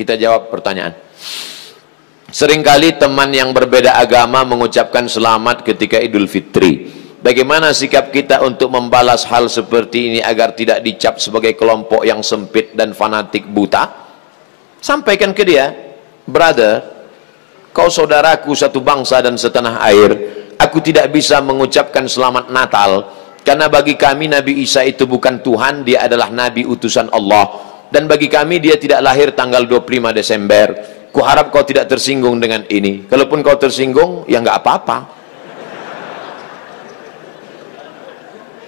Kita jawab pertanyaan. Seringkali teman yang berbeda agama mengucapkan selamat ketika Idul Fitri. Bagaimana sikap kita untuk membalas hal seperti ini agar tidak dicap sebagai kelompok yang sempit dan fanatik buta? Sampaikan ke dia, brother, kau saudaraku satu bangsa dan setanah air. Aku tidak bisa mengucapkan selamat Natal karena bagi kami Nabi Isa itu bukan Tuhan, dia adalah Nabi utusan Allah. Dan bagi kami dia tidak lahir tanggal 25 Desember. Kuharap kau tidak tersinggung dengan ini. Kalaupun kau tersinggung, ya nggak apa-apa.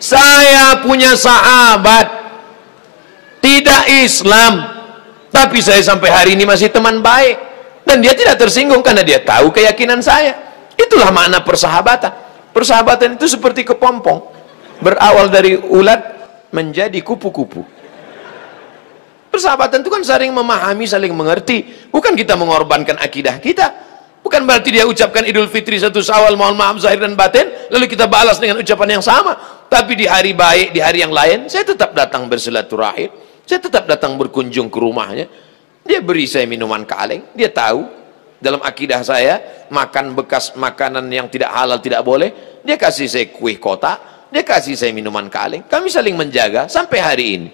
Saya punya sahabat tidak Islam, tapi saya sampai hari ini masih teman baik. Dan dia tidak tersinggung karena dia tahu keyakinan saya. Itulah makna persahabatan. Persahabatan itu seperti kepompong, berawal dari ulat menjadi kupu-kupu. Persahabatan itu kan saling memahami, saling mengerti. Bukan kita mengorbankan akidah kita. Bukan berarti dia ucapkan Idul Fitri 1 Syawal, mohon maaf zahir dan batin, lalu kita balas dengan ucapan yang sama. Tapi di hari baik, di hari yang lain, saya tetap datang bersilaturahim. Saya tetap datang berkunjung ke rumahnya. Dia beri saya minuman kaleng. Dia tahu dalam akidah saya makan bekas makanan yang tidak halal tidak boleh. Dia kasih saya kuih kotak, dia kasih saya minuman kaleng. Kami saling menjaga sampai hari ini.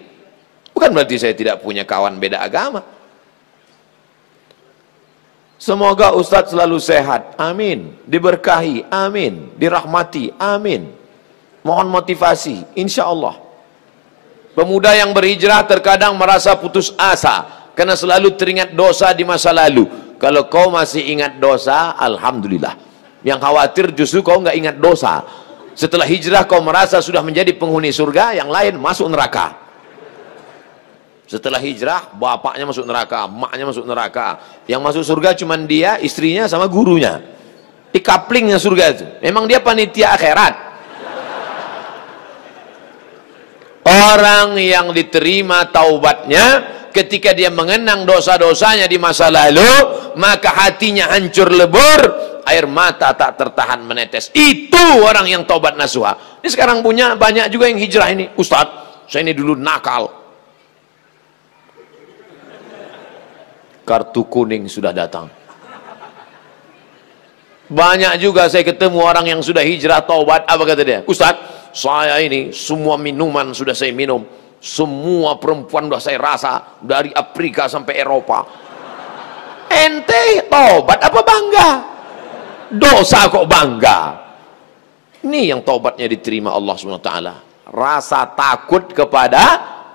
Bukan berarti saya tidak punya kawan beda agama. Semoga Ustadz selalu sehat, amin. Diberkahi, amin. Dirahmati, amin. Mohon motivasi, insya Allah. Pemuda yang berhijrah terkadang merasa putus asa karena selalu teringat dosa di masa lalu. Kalau kau masih ingat dosa, alhamdulillah. Yang khawatir justru kau nggak ingat dosa. Setelah hijrah kau merasa sudah menjadi penghuni surga, yang lain masuk neraka. Setelah hijrah, bapaknya masuk neraka, emaknya masuk neraka. Yang masuk surga cuma dia, istrinya, sama gurunya. Di kaplingnya surga itu. Memang dia panitia akhirat. Orang yang diterima taubatnya, ketika dia mengenang dosa-dosanya di masa lalu, maka hatinya hancur lebur, air mata tak tertahan menetes. Itu orang yang taubat nasuha. Ini sekarang punya banyak juga yang hijrah ini. Ustadz, saya ini dulu nakal. Kartu kuning sudah datang. Banyak juga saya ketemu orang yang sudah hijrah taubat. Apa kata dia? Ustadz, saya ini semua minuman sudah saya minum, semua perempuan sudah saya rasa, dari Afrika sampai Eropa. Ente taubat apa bangga? Dosa kok bangga? Ini yang taubatnya diterima Allah SWT. Rasa takut kepada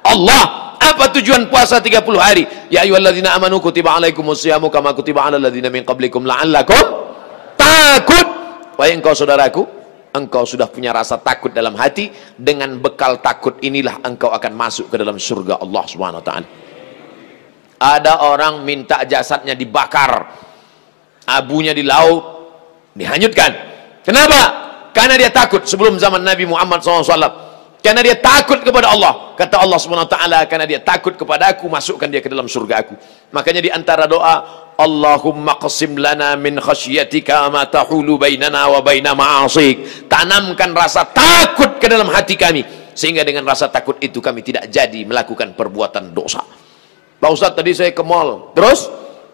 Allah. Apa tujuan puasa 30 hari? Ya ayyuhalladzina amanu kutiba alaikumusyamu kama kutiba alal ladzina min qablikum la'allakum takut. Wahai engkau saudaraku, engkau sudah punya rasa takut dalam hati. Dengan bekal takut inilah engkau akan masuk ke dalam surga Allah Subhanahu wa taala. Ada orang minta jasadnya dibakar, abunya di laut dihanyutkan. Kenapa? Karena dia takut. Sebelum zaman Nabi Muhammad SAW, karena dia takut kepada Allah. Kata Allah SWT, karena dia takut kepada aku, masukkan dia ke dalam surga aku. Makanya di antara doa, Allahumma qasim lana min khasyatika ma tahulu bainana wa baina ma'asik. Tanamkan rasa takut ke dalam hati kami, sehingga dengan rasa takut itu kami tidak jadi melakukan perbuatan dosa. Pak Ustadz, tadi saya ke mall, terus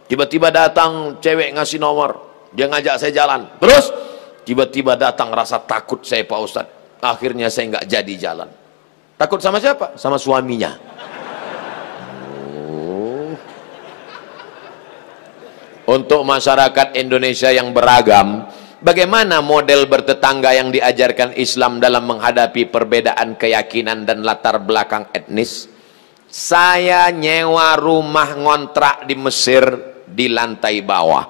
tiba-tiba datang cewek ngasih nomor, dia ngajak saya jalan, terus tiba-tiba datang rasa takut saya, Pak Ustadz. Akhirnya saya nggak jadi jalan. Takut sama siapa? Sama suaminya. Untuk masyarakat Indonesia yang beragam, bagaimana model bertetangga yang diajarkan Islam dalam menghadapi perbedaan keyakinan dan latar belakang etnis? Saya nyewa rumah ngontrak di Mesir di lantai bawah.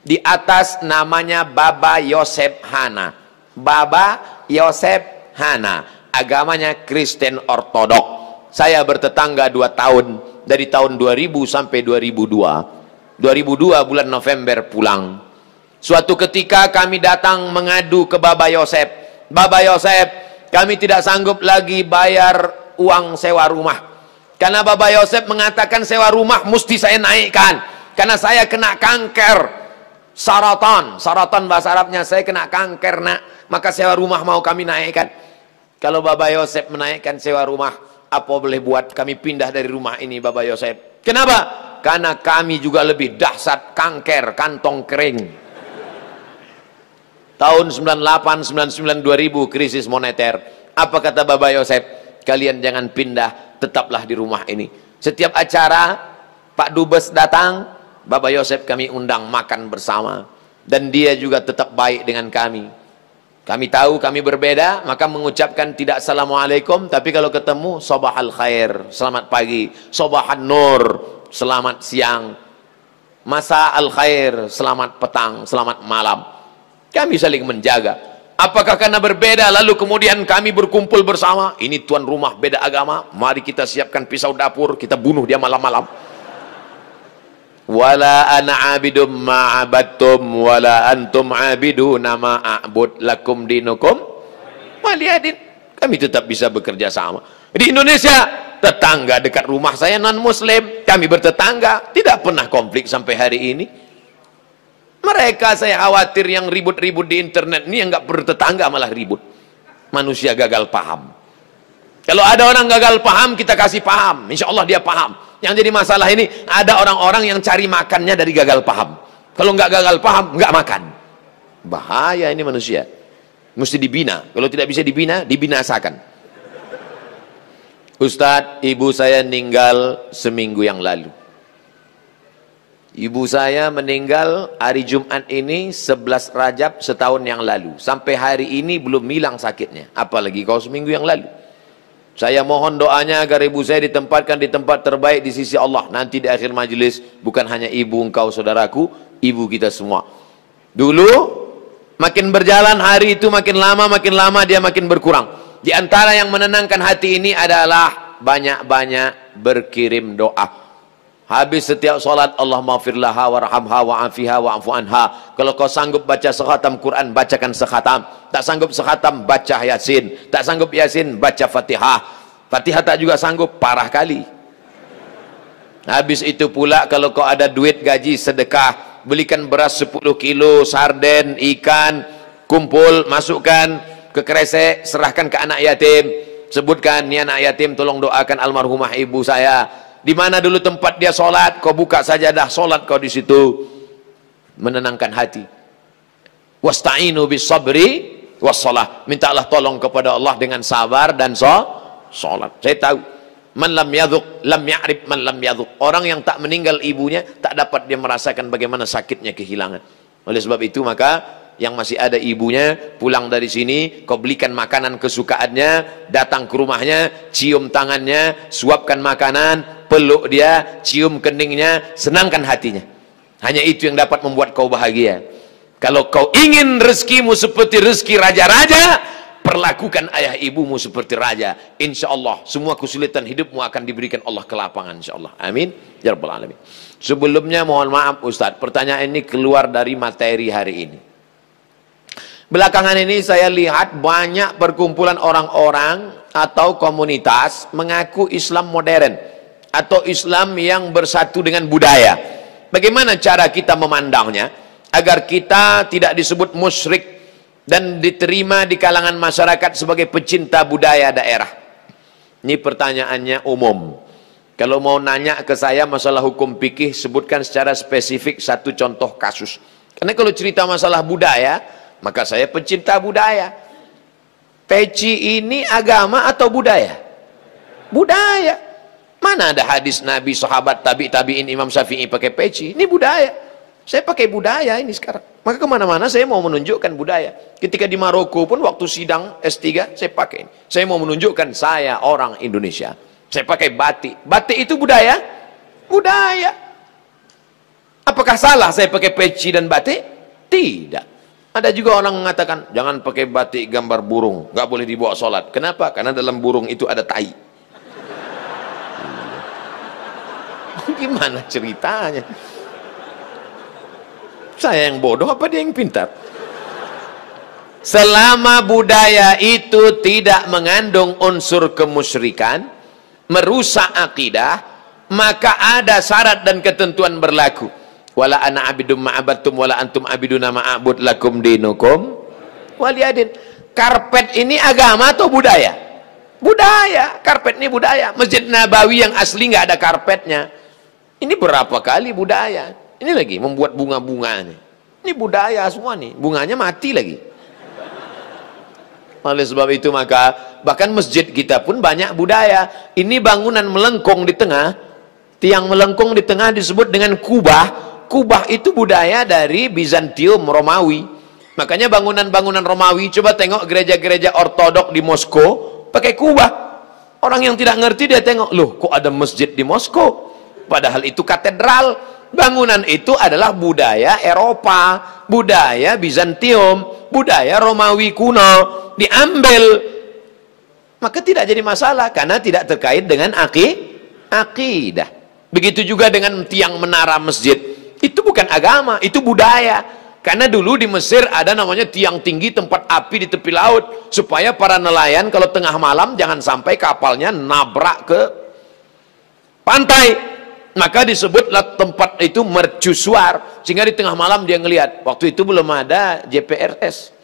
Di atas namanya Baba Yosef Hana. Baba Yosef Hana, agamanya Kristen Ortodok. Saya bertetangga 2 tahun, dari tahun 2000 sampai 2002. 2002 bulan November pulang. Suatu ketika kami datang mengadu ke Baba Yosef. Baba Yosef, kami tidak sanggup lagi bayar uang sewa rumah. Karena Baba Yosef mengatakan sewa rumah mesti saya naikkan. Karena saya kena kanker. Saratan bahasa Arabnya, saya kena kanker nak. Maka sewa rumah mau kami naikkan. Kalau Baba Yosef menaikkan sewa rumah, apa boleh buat? Kami pindah dari rumah ini, Baba Yosef. Kenapa? karena kami juga lebih dahsyat kanker kantong kering. Tahun 98, 99, 2000 krisis moneter. Apa kata Bapak Yosef? Kalian jangan pindah, tetaplah di rumah ini. Setiap acara Pak Dubes datang, Bapak Yosef kami undang makan bersama. Dan dia juga tetap baik dengan kami. Kami tahu kami berbeda, maka mengucapkan tidak assalamualaikum, tapi kalau ketemu sabahal khair, selamat pagi, sabahan nur, selamat siang, masa al khair, selamat petang, selamat malam. Kami saling menjaga. Apakah karena berbeda lalu kemudian kami berkumpul bersama? Ini tuan rumah beda agama, mari kita siapkan pisau dapur, kita bunuh dia malam-malam. Wala ana abidum ma'abattum wala antum abiduna ma'abud lakum dinukum waliyadin. Kami tetap bisa bekerja sama. Di Indonesia, tetangga dekat rumah saya non muslim, kami bertetangga, tidak pernah konflik sampai hari ini. Mereka saya khawatir yang ribut-ribut di internet ini yang nggak bertetangga malah ribut. Manusia gagal paham. Kalau ada orang gagal paham, kita kasih paham, insya Allah dia paham. Yang jadi masalah ini, ada orang-orang yang cari makannya dari gagal paham. Kalau nggak gagal paham, nggak makan. Bahaya ini manusia. Mesti dibina. Kalau tidak bisa dibina, dibinasakan. Ustadz, ibu saya meninggal seminggu yang lalu. Ibu saya meninggal hari Jumat ini 11 Rajab setahun yang lalu. Sampai hari ini belum hilang sakitnya. Apalagi kalau seminggu yang lalu. Saya mohon doanya agar ibu saya ditempatkan di tempat terbaik di sisi Allah. Nanti di akhir majelis, bukan hanya ibu engkau saudaraku, ibu kita semua. Dulu, makin berjalan hari itu makin lama dia makin berkurang. Di antara yang menenangkan hati ini adalah banyak-banyak berkirim doa. Habis setiap solat, Allah maghfirlaha warhamha wa'afiha wa'afu anha. Kalau kau sanggup baca sekhatam Quran, bacakan sekhatam. Tak sanggup sekhatam, baca Yasin. Tak sanggup Yasin, baca Fatihah. Fatihah tak juga sanggup, parah kali. Habis itu pula kalau kau ada duit gaji sedekah, belikan beras 10 kilo, sarden, ikan, kumpul, masukkan ke kresek, serahkan ke anak yatim. Sebutkan, ni anak yatim tolong doakan almarhumah ibu saya. Di mana dulu tempat dia solat, kau buka sajadah solat kau di situ, menenangkan hati. Wasta'inu bis sabri wassalah. Mintalah tolong kepada Allah dengan sabar dan solat. Saya tahu, man lam yadhuq lam ya'rif man lam yadhuq. Orang yang tak meninggal ibunya tak dapat dia merasakan bagaimana sakitnya kehilangan. Oleh sebab itu maka yang masih ada ibunya pulang dari sini, kau belikan makanan kesukaannya, datang ke rumahnya, cium tangannya, suapkan makanan, peluk dia, cium keningnya, senangkan hatinya. Hanya itu yang dapat membuat kau bahagia. Kalau kau ingin rezekimu seperti rezeki raja-raja, perlakukan ayah ibumu seperti raja. Insya Allah semua kesulitan hidupmu akan diberikan Allah kelapangan, insya Allah. Amin ya rabbal alamin. Sebelumnya mohon maaf Ustadz, pertanyaan ini keluar dari materi hari ini. Belakangan ini saya lihat banyak perkumpulan orang-orang atau komunitas mengaku Islam modern atau Islam yang bersatu dengan budaya. Bagaimana cara kita memandangnya agar kita tidak disebut musyrik dan diterima di kalangan masyarakat sebagai pecinta budaya daerah? Ini pertanyaannya umum. Kalau mau nanya ke saya masalah hukum fikih, sebutkan secara spesifik satu contoh kasus. Karena kalau cerita masalah budaya, maka saya pecinta budaya. Peci ini agama atau budaya? Budaya. Mana ada hadis Nabi, sahabat, tabi'in, Imam Syafi'i pakai peci? Ini budaya. Saya pakai budaya ini sekarang. Maka kemana-mana saya mau menunjukkan budaya. Ketika di Maroko pun waktu sidang S3 saya pakai ini. Saya mau menunjukkan saya orang Indonesia. Saya pakai batik. Batik itu budaya? Budaya. Apakah salah saya pakai peci dan batik? Tidak. Ada juga orang mengatakan, jangan pakai batik gambar burung, nggak boleh dibawa sholat. Kenapa? Karena dalam burung itu ada tai. Gimana ceritanya? Saya yang bodoh apa dia yang pintar? Selama budaya itu tidak mengandung unsur kemusyrikan, merusak akidah, maka ada syarat dan ketentuan berlaku. Wala ana abidum ma'abattum wala antum abiduna ma'abud lakum dinukum waliyadin. Karpet ini agama atau budaya? Budaya. Karpet ini budaya. Masjid Nabawi yang asli nggak ada karpetnya. Ini berapa kali budaya. Ini lagi membuat bunga-bunganya. Ini budaya semua nih. Bunganya mati lagi. Oleh sebab itu maka bahkan masjid kita pun banyak budaya. Ini bangunan melengkung di tengah. Tiang melengkung di tengah disebut dengan kubah. Kubah itu budaya dari Bizantium, Romawi. Makanya bangunan-bangunan Romawi, coba tengok gereja-gereja ortodok di Moskow pakai kubah. Orang yang tidak ngerti dia tengok, loh kok ada masjid di Moskow? Padahal itu katedral. Bangunan itu adalah budaya Eropa, budaya Bizantium, budaya Romawi kuno, diambil. Maka tidak jadi masalah karena tidak terkait dengan akidah. Begitu juga dengan tiang menara masjid. Itu bukan agama, itu budaya. Karena dulu di Mesir ada namanya tiang tinggi tempat api di tepi laut supaya para nelayan kalau tengah malam jangan sampai kapalnya nabrak ke pantai. Maka disebutlah tempat itu mercusuar, sehingga di tengah malam dia ngelihat. Waktu itu belum ada GPRS.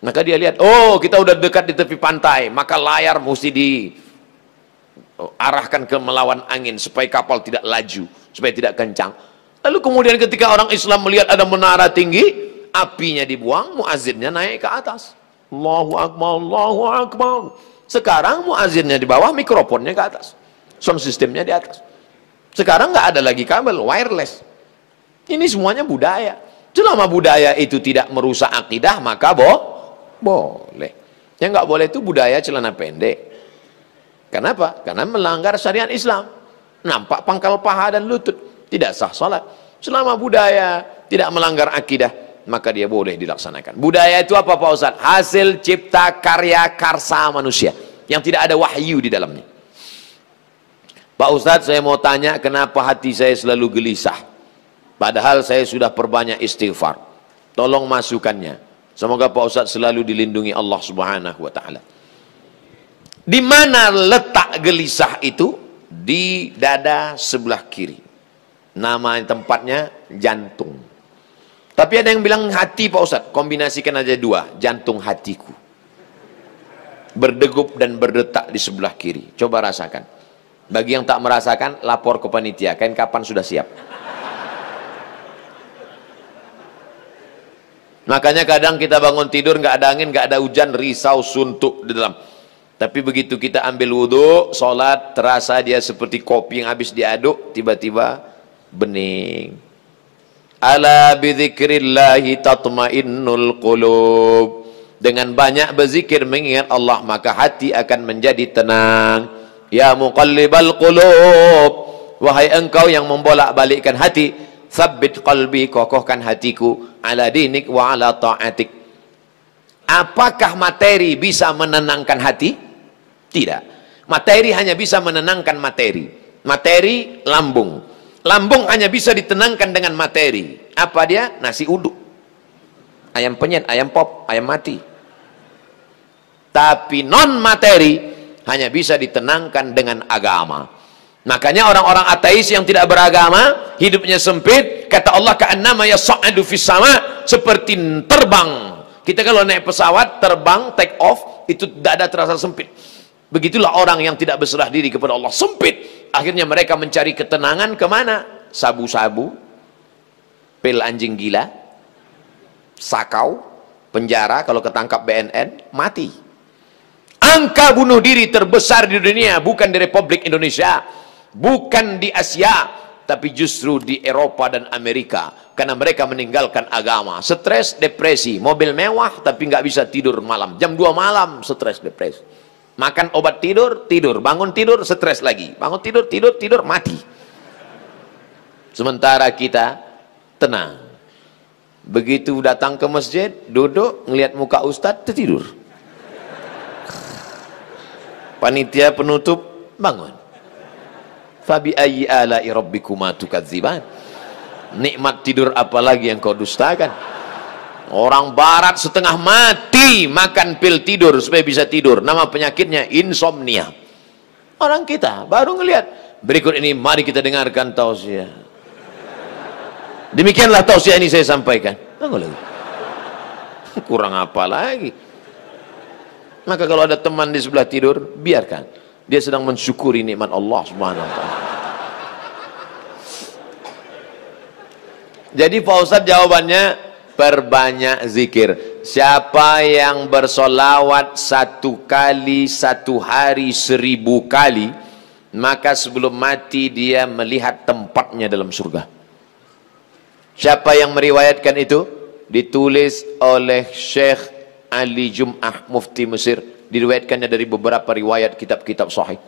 Maka dia lihat, oh kita udah dekat di tepi pantai, maka layar mesti diarahkan ke melawan angin supaya kapal tidak laju, supaya tidak kencang. Lalu kemudian ketika orang Islam melihat ada menara tinggi, apinya dibuang, muazzinnya naik ke atas. Allahu Akbar, Allahu Akbar. Sekarang muazzinnya di bawah, mikrofonnya ke atas, sound systemnya di atas. Sekarang nggak ada lagi kabel, wireless. Ini semuanya budaya. Selama budaya itu tidak merusak akidah, maka boleh. Yang nggak boleh itu budaya celana pendek. Kenapa? Karena melanggar syariat Islam. Nampak pangkal paha dan lutut. Tidak sah salat. Selama budaya tidak melanggar akidah, maka dia boleh dilaksanakan. Budaya itu apa Pak Ustaz? Hasil cipta karya karsa manusia. Yang tidak ada wahyu di dalamnya. Pak Ustadz, saya mau tanya kenapa hati saya selalu gelisah? Padahal saya sudah perbanyak istighfar. Tolong masukannya. Semoga Pak Ustadz selalu dilindungi Allah Subhanahu wa Ta'ala. Di mana letak gelisah itu? Di dada sebelah kiri. Nama tempatnya jantung. Tapi ada yang bilang hati Pak Ustadz. Kombinasikan aja dua. Jantung hatiku. Berdegup dan berdetak di sebelah kiri. Coba rasakan. Bagi yang tak merasakan, lapor ke panitia. Kain kapan sudah siap? Makanya kadang kita bangun tidur, nggak ada angin, nggak ada hujan, risau, suntuk di dalam. Tapi begitu kita ambil wudhu, sholat, terasa dia seperti kopi yang habis diaduk, tiba-tiba bening. Ala bidzikrillahi tatmainnul qulub. Dengan banyak berzikir mengingat Allah, maka hati akan menjadi tenang. Ya muqallibal qulub, wahai engkau yang membolak-balikkan hati, tsabbit qalbi, kokohkan hatiku, ala dinik wa ala ta'atik. Apakah materi bisa menenangkan hati? Tidak. Materi hanya bisa menenangkan materi. Materi lambung. Lambung hanya bisa ditenangkan dengan materi. Apa dia? Nasi uduk, ayam penyet, ayam pop, ayam mati. Tapi non materi hanya bisa ditenangkan dengan agama. Makanya orang-orang ateis yang tidak beragama, hidupnya sempit, kata Allah ka'annama yas'adu fis sama, seperti terbang. Kita kalau naik pesawat, terbang, take off, itu dada terasa sempit. Begitulah orang yang tidak berserah diri kepada Allah, sempit. Akhirnya mereka mencari ketenangan kemana? Sabu-sabu, pil anjing gila, sakau, penjara, kalau ketangkap BNN, mati. Angka bunuh diri terbesar di dunia bukan di Republik Indonesia, bukan di Asia, tapi justru di Eropa dan Amerika, karena mereka meninggalkan agama. Stres, depresi, mobil mewah tapi nggak bisa tidur malam, jam 2 malam stres, depresi. Makan obat tidur, tidur, bangun tidur, stres lagi, bangun tidur, tidur, mati. Sementara kita tenang. Begitu datang ke masjid, duduk, ngelihat muka ustadz, tertidur. Panitia penutup, bangun. Fabi ayyi ala'i rabbikuma tukadziban. Nikmat tidur apalagi yang kau dustakan? Orang barat setengah mati makan pil tidur supaya bisa tidur. Nama penyakitnya insomnia. Orang kita baru ngelihat. Berikut ini mari kita dengarkan tausiah. Demikianlah tausiah ini saya sampaikan. Kurang apa lagi? Maka kalau ada teman di sebelah tidur, biarkan. Dia sedang mensyukuri nikmat Allah Subhanahu wa Ta'ala. Jadi Pak Ustadz jawabannya, perbanyak zikir. Siapa yang bersolawat 1 kali 1 hari 1000 kali, maka sebelum mati dia melihat tempatnya dalam surga. Siapa yang meriwayatkan itu? Ditulis oleh Syekh Ali Jum'ah, Mufti Mesir. Diriwayatkannya dari beberapa riwayat kitab-kitab sahih.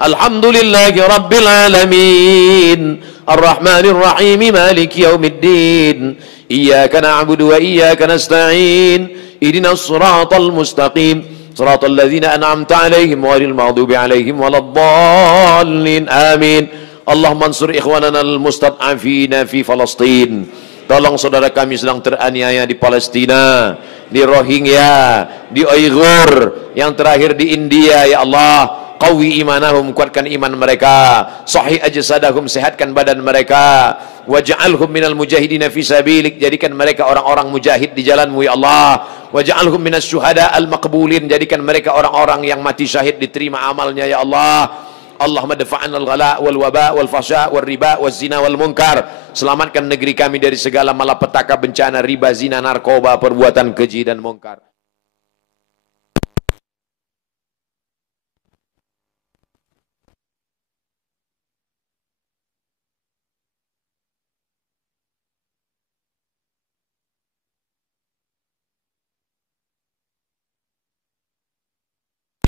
Alhamdulillahi Rabbil Alamin, Ar-Rahmanir Rahim, Maliki Yaumiddin, Iyyaka na'budu wa iyyaka nasta'in, Ihdinas siratal mustaqim, siratal ladzina an'amta 'alaihim ghairil maghdubi 'alaihim waladdallin. Amin. Allahumma ansur ikhwanana al-mustad'afina fi Palestin. Tolong saudara kami sedang teraniaya di Palestina, di Rohingya, di Uighur, yang terakhir di India. Ya Allah, qawi imanahum, kuatkan iman mereka, sahih ajsadahum, sehatkan badan mereka, waj'alhum minal mujahidina fi sabilik, jadikan mereka orang-orang mujahid di jalanmu ya Allah, waj'alhum minas syuhada al-maqbulin, jadikan mereka orang-orang yang mati syahid, diterima amalnya ya Allah. Allahumma dafa'an al-ghala wal waba wal fasha wal riba wal zina wal munkar. Selamatkan negeri kami dari segala malapetaka, bencana, riba, zina, narkoba, perbuatan keji dan munkar.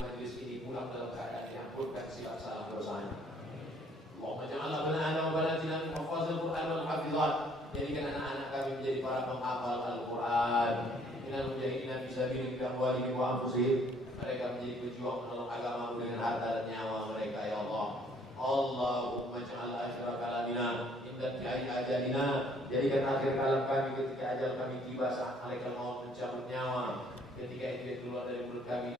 Majlis ini pulang dalam keadaan diamputkan silap salah dosanya. Allahumma ja'alna banana wa banatina min hafazil Qur'an wal hafizat. Jadikan anak-anak kami menjadi para penghafal Al-Qur'an. Minal mujahidina fi sabilik bi amwalihim wa anfusihim. Mereka menjadi pejuang menolong agamamu dengan harta dan nyawa mereka ya Allah. Allahumma ja'al akhir kalamina inda tiai ajalina. Jadikan akhir kalam kami ketika ajal kami tiba, saat malaikat maut mencabut nyawa. Ketika itu keluar dari mulut kami.